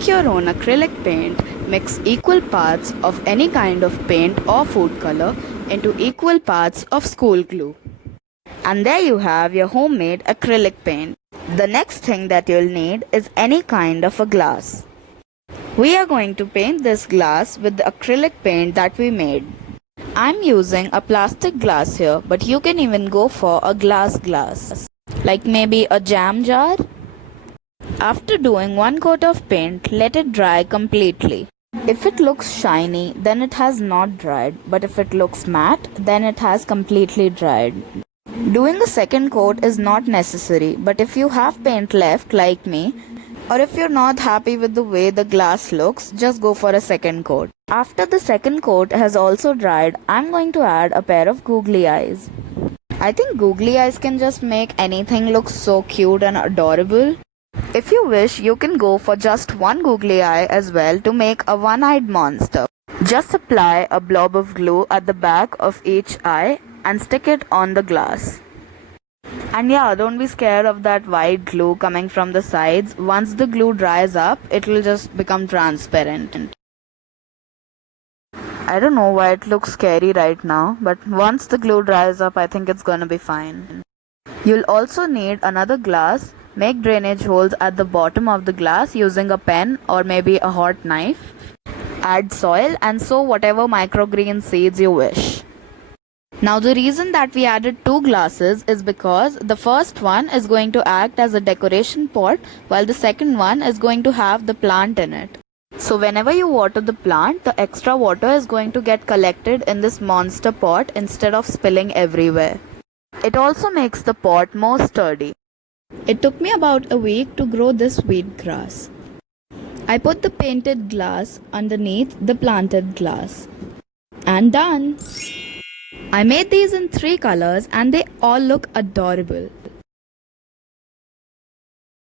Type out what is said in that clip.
make your own acrylic paint, mix equal parts of any kind of paint or food color into equal parts of school glue. And there you have your homemade acrylic paint. The next thing that you'll need is any kind of a glass. We are going to paint this glass with the acrylic paint that we made. I'm using a plastic glass here, but you can even go for a glass, like maybe a jam jar. After doing one coat of paint, let it dry completely. If it looks shiny, then it has not dried, but if it looks matte, then it has completely dried. Doing a second coat is not necessary, but if you have paint left like me, or if you're not happy with the way the glass looks, just go for a second coat. After the second coat has also dried, I'm going to add a pair of googly eyes. I think googly eyes can just make anything look so cute and adorable. If you wish, you can go for just one googly eye as well to make a one-eyed monster. Just apply a blob of glue at the back of each eye and stick it on the glass. And yeah, don't be scared of that white glue coming from the sides. Once the glue dries up, it will just become transparent. I don't know why it looks scary right now, but once the glue dries up, I think it's gonna be fine. You'll also need another glass. Make drainage holes at the bottom of the glass using a pen or maybe a hot knife. Add soil and sow whatever microgreen seeds you wish. Now the reason that we added two glasses is because the first one is going to act as a decoration pot while the second one is going to have the plant in it. So whenever you water the plant, the extra water is going to get collected in this monster pot instead of spilling everywhere. It also makes the pot more sturdy. It took me about a week to grow this wheatgrass. I put the painted glass underneath the planted glass. And done! I made these in 3 colors and they all look adorable.